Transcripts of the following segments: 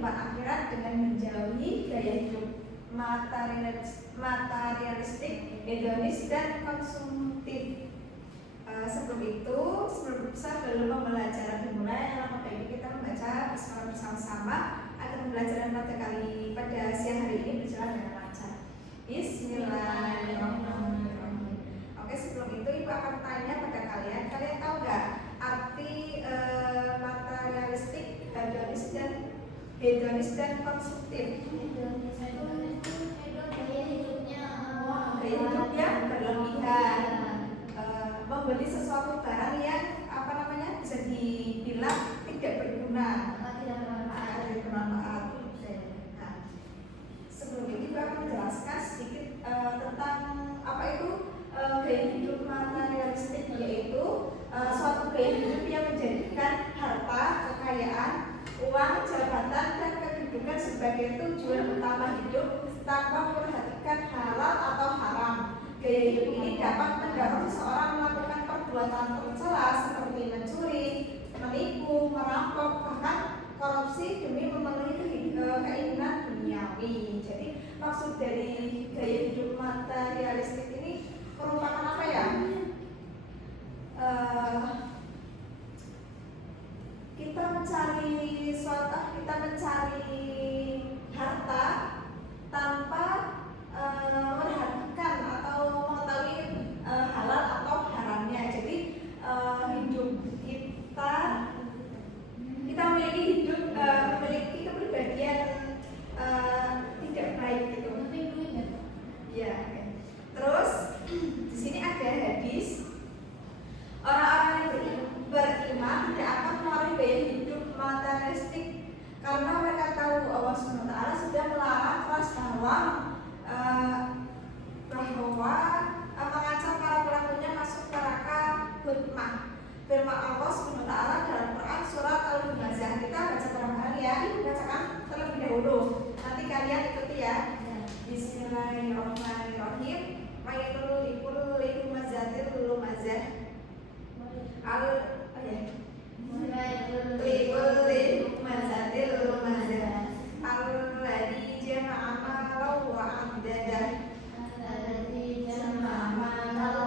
kehidupan akhirat dengan menjauhi gaya hidup materialistik, hedonis, dan konsumtif. Sebelum pembelajaran dimulai, alangkah baiknya kita membaca bismillah bersama-sama agar pembelajaran pada siang hari ini berjalan dengan lancar. Bismillahirrahmanirrahim. Oke, sebelum itu Ibu akan tanya pada kalian tahu nggak arti materialistik, hedonis dan konsumtif? Gaya hidup yang berlebihan, membeli sesuatu barang yang bisa dibilang tidak berguna, tidak bermanfaat. Nah, sebelum ini Ibu akan menjelaskan sedikit tentang apa itu gaya hidup materialistik, yaitu suatu gaya hidup yang menjadikan harta, kekayaan, uang, jabatan, dan kedudukan sebagai tujuan utama hidup tanpa memperhatikan halal atau haram. Gaya hidup ini dapat mendorong seseorang melakukan perbuatan tercela seperti mencuri, menipu, merampok, bahkan korupsi demi memenuhi keinginan duniawi. Jadi maksud dari gaya hidup materialistik ini merupakan apa ya? Kita mencari harta tanpa memperhatikan atau mengetahui halal atau haramnya. Jadi hidup kita memiliki kepribadian tidak baik gitu. Ya. Terus di sini ada hadis, orang-orang yang beriman tidak akan melalui gaya hidup materialistik karena mereka tahu Allah SWT sudah melarang keras bahwa mengancam para pelakunya masuk neraka hutmah. Firman Allah SWT dalam Quran surat Al-Humazah. Kita baca bareng-bareng ya. Ini bacakan terlebih dahulu. Nanti kalian ikuti ya. Bismillahirrahmanirrahim. Mayyidul likulli humazatil lumazah. Likulli humazatil lumazah. Alladzi jama'a malan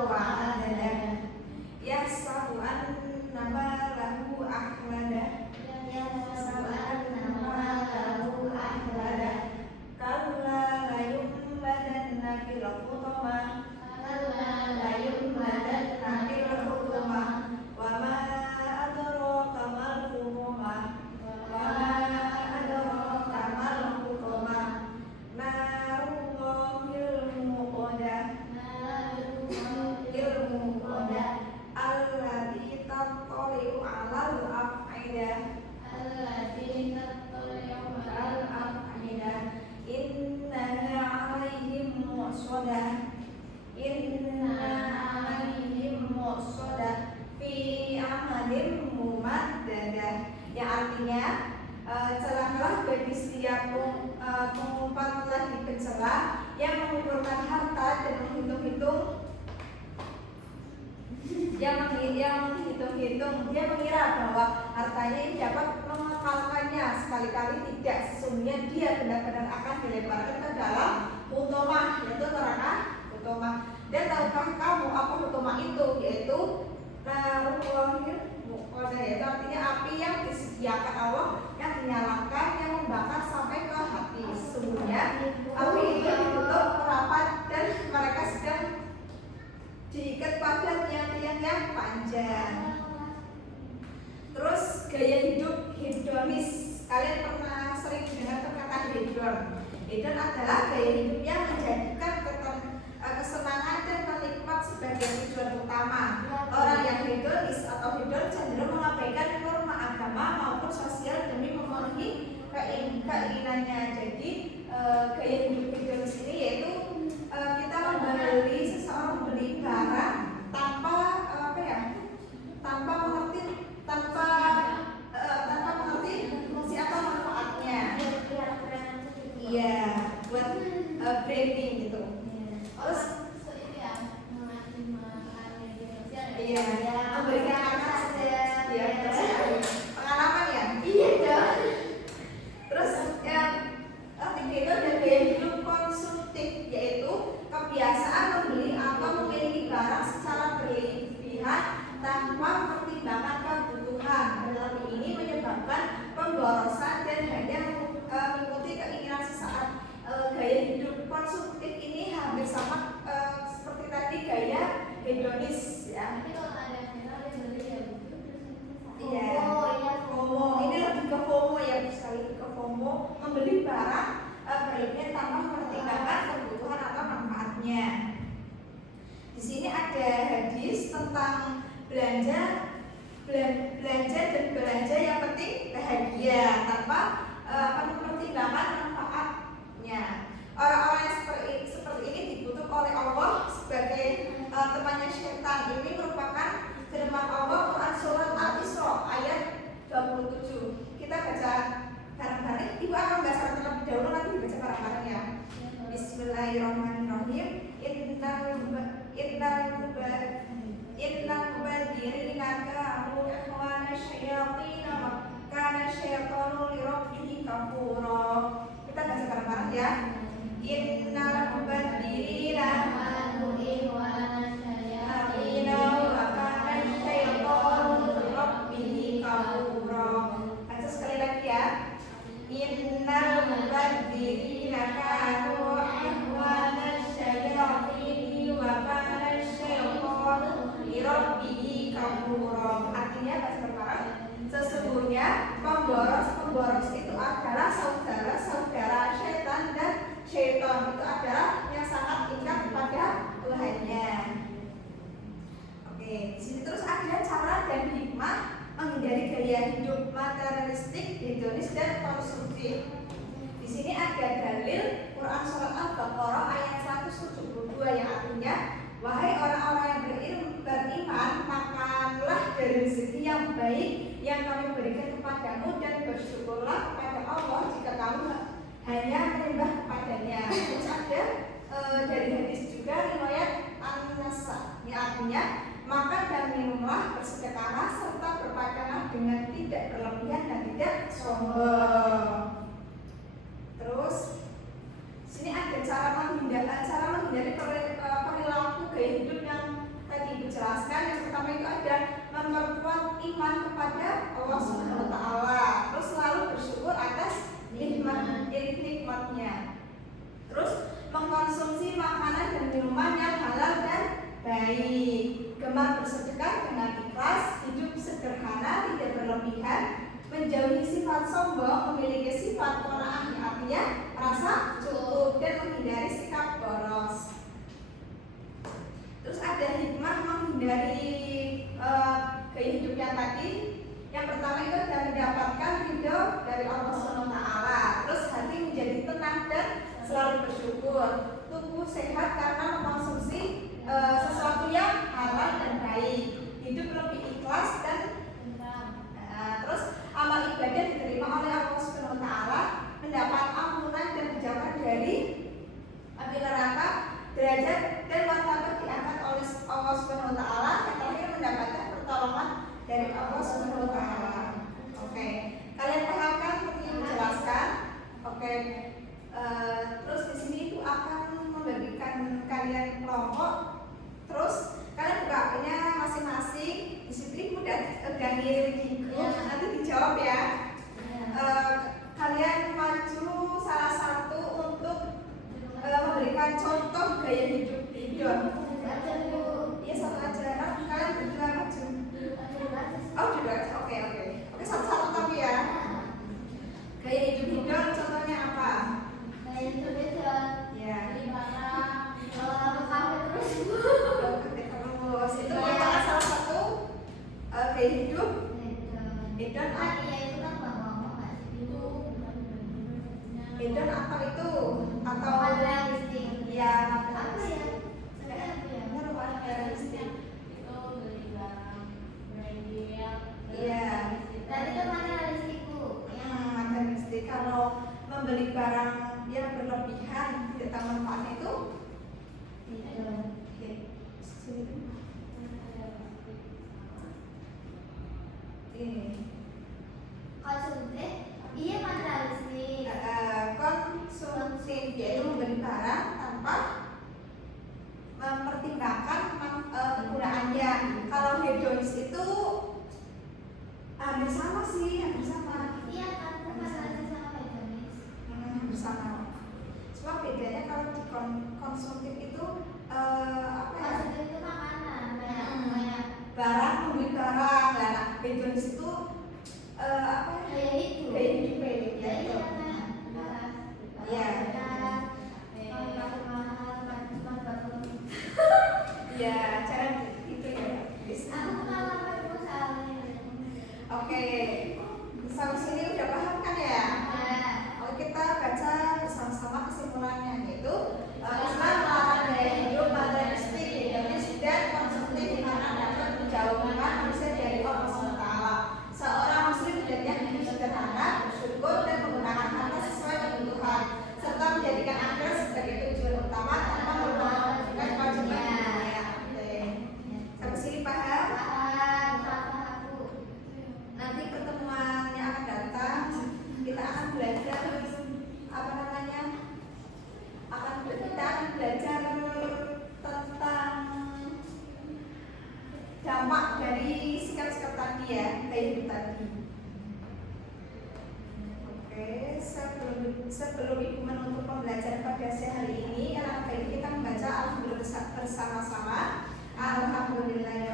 wa 'addadah. Yahsabu anna malahu akhladah. Kalla la yumladanna fil hutamah. Wa ma adraka mal hutamah. Narullahil muqadah. Allati tattali'u 'alal af'idah. Innaha 'alaihim mu'sadah fi amalin mumaddadah. Yang artinya celakalah bagi setiap pengumpat lagi pencela yang mengumpulkan harta dan menghitung-hitung. Dia mengira bahwa hartanya ini dapat mengekalkannya. Sekali-kali tidak, sesungguhnya dia benar-benar akan dilemparkan ke dalam hutomah, yaitu neraka hutomah. Dan tahukah kamu apa hutomah itu? Yaitu narullahil muqadah, yaitu artinya api yang disediakan Allah, yang dinyalakan, yang membakar sampai ke hati. Sesungguhnya api itu ditutup rapat dan mereka sedang diikat pada tiang-tiang yang panjang. Terus gaya hidup hedonis. Kalian pernah sering dengar perkataan hedon? Hedon adalah gaya hidup yang menjadikan kesenangan dan penikmat sebagai tujuan utama. Orang yang hedonis atau hedon cenderung mengabaikan norma agama maupun sosial demi memenuhi keinginannya. Jadi gaya hidup hedonis ini yaitu kita membeli barang tanpa mengerti fungsi apa manfaatnya. Iya, buat branding gitu. Terus memberikan pengalaman ya. Iya dong. Terus tentang belanja dan belanja yang penting bahagia tanpa pertimbangan manfaatnya. Orang-orang yang seperti ini dikutuk oleh Allah sebagai temannya syaitan. Ini merupakan firman Allah Quran surat Al-Isra ayat 27. Kita baca bareng-bareng. Ibu akan baca terlebih dahulu, nanti dibaca bareng-bareng ya. Bismillahirrahmanirrahim. Innal mubadirina kanu ikhwana syayatin wa kana syaitanu lirabbih kafura. Kita baca bareng-bareng ya. Innal mubadirina kanu ikhwana syayatin wa kana syaitanu lirabbih kafura. Baca sekali lagi ya. Innal mubadirina kanu ikhwana syayatin wa kana syaitanu lirabbih kafura. Artinya baca bareng-bareng. Sesungguhnya pemboros itu adalah saudara-saudara syaitan, dan syaitan itu adalah yang sangat ingat kepada Tuhannya. Oke, di sini terus ada cara dan hikmah menghindari gaya hidup materialistik, hedonis dan konsumtif. Di sini ada dalil Quran surat Al-Baqarah ayat 172 yang artinya, wahai orang-orang yang beriman, makanlah dari rezeki yang baik yang kami berikan kepadamu dan bersyukurlah kepada Allah jika kamu hanya menyembah kepadanya. Terus ada dari hadis juga riwayat An-Nasa, yang artinya makan dan minumlah, bersedekahlah serta berpakaianlah dengan tidak berlebihan dan tidak sombong. Terus sini ada cara menghindari perilaku gaya hidup yang tadi dijelaskan. Yang pertama itu ada memperkuat iman kepada Allah Subhanahu wa taala, terus selalu bersyukur atas nikmatnya. Terus mengkonsumsi makanan dan minuman yang halal dan baik, gemar bersedekah dengan ikhlas, hidup sederhana, tidak berlebihan, menjauhi sifat sombong, memiliki sifat qanaah, artinya rasa cukup, dan menghindari sikap boros. Terus ada hikmah menghindari gaya hidup yang tadi. Yang pertama itu adalah mendapatkan ridho dari Allah SWT. Terus hati menjadi tenang dan selalu bersyukur. Tubuh sehat karena mengkonsumsi sesuatu yang halal dan baik. Hidup lebih ikhlas dan terus amal ibadah diterima oleh Allah SWT. Mendapat ampunan dan dijauhkan dari api neraka. Derajat dan martabat diangkat oleh Allah SWT. Yang terakhir mendapatkan pertolongan dari Allah SWT. Oke, kalian paham kan seperti yang dijelaskan? Oke, terus di sini itu akan membagikan kalian kelompok. Terus kalian buka-bukunya masing-masing. Di situ udah ngirim di grup, nanti dijawab ya. Kalian maju salah satu untuk memberikan contoh gaya hidup. Iya, satu aja. Kalian berdua maju. Oh, berdua aja. Oke. Oke, satu-satu tapi ya. Gaya hidup hidon contohnya apa? Gaya hidup hidon. Ya. Di mana kalau kafe terus. Itu adalah salah satu gaya hidup hidon. Iya, itu kan ngomong itu. Hidon apa itu? Atau materialistik. Ya, Apa ya? Sebenarnya apa ya? materialistik. Itu beli barang branding. Iya. Dan itu materialistik Bu. Materialistik. Kalau membeli barang yang berlebihan tidak tahu manfaatnya itu konsumtif. Iya, materialistik. Konsumtif yaitu membeli barang tanpa mempertimbangkan kegunaannya. Kalau hedonis itu hampir sama sih, hampir sama. Iya kan, materialistik sama hedonis. Hampir sama. Cuma bedanya kalau di konsumtif itu apa ya? Konsumtif itu makanan, kayak Barang, membeli barang. Nah, hedonis itu apa ya? gaya hidup. Gaya hidup ya itu. Iya. Ya, cara itu ya. dampak dari sikap-sikap tadi ya, gaya hidup tadi. Oke, sebelum Ibu menutup pembelajaran pada hari ini, alangkah baik kita membaca Alhamdulillah bersama-sama. Alhamdulillah.